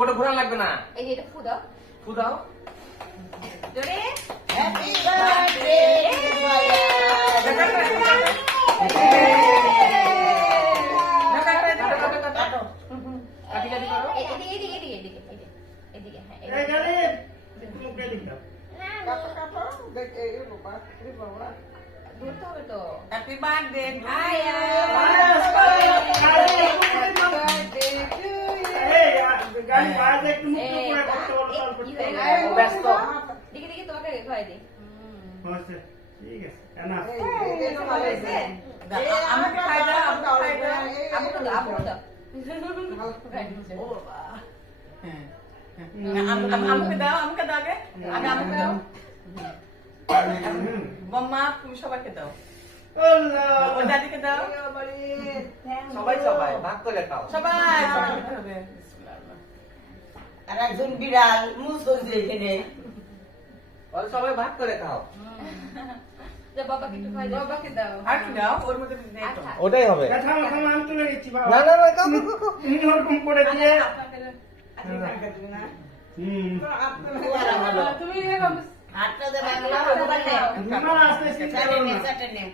ওটা ঘোরা লাগবে না। এই যে এটা ফু দাও, ফু দাও। জোরে হ্যাপি বার্থডে কাটি কাটি করো। এদিকে এদিকে এদিকে এদিকে এদিকে এদিকে হ্যাঁ এই এদিকে। গালি মুখে দিন দাও। কাটো কাটো দেখ এই বাবা এই বাবা ধরতে হবে তো। হ্যাপি বার্থডে আয়া এই গালি বাজে একটু মুখ করে করতে বলো তারপর তো। ব্যস্ত। দেখি দেখি তোমাকে খাওয়াই দিই। হচ্ছে ঠিক আছে এনা আমাকে খাই দাও আমাকে খাই দাও আমুকে দাও আমুকে দাও। ও বাবা আমাকে দাও আগে আগে আমাকে দাও মাম্মা তুমি সবাইকে দাও আল্লাহ ও দাদিকে দাও সবাই সবাই ভাগ করে খাও। সবাই খেতে হবে আর একজন বিড়াল মুস হয়েছে এখানে বল সবাই ভাগ করে খাও। যা বাবাকে একটু খাওয়াই দাও। বাবাকে দাও। আর কি দাও ওর মধ্যে নেই তো আচ্ছা। ওটাই হবে। কথা কথা মান তুলে গেছি বাবা না না না খাও তুমি ওরকম করে দিয়ে তুমি এরকম হাতটা দে বাংলা বিমান আসতে শিখতে পারো না চাটনে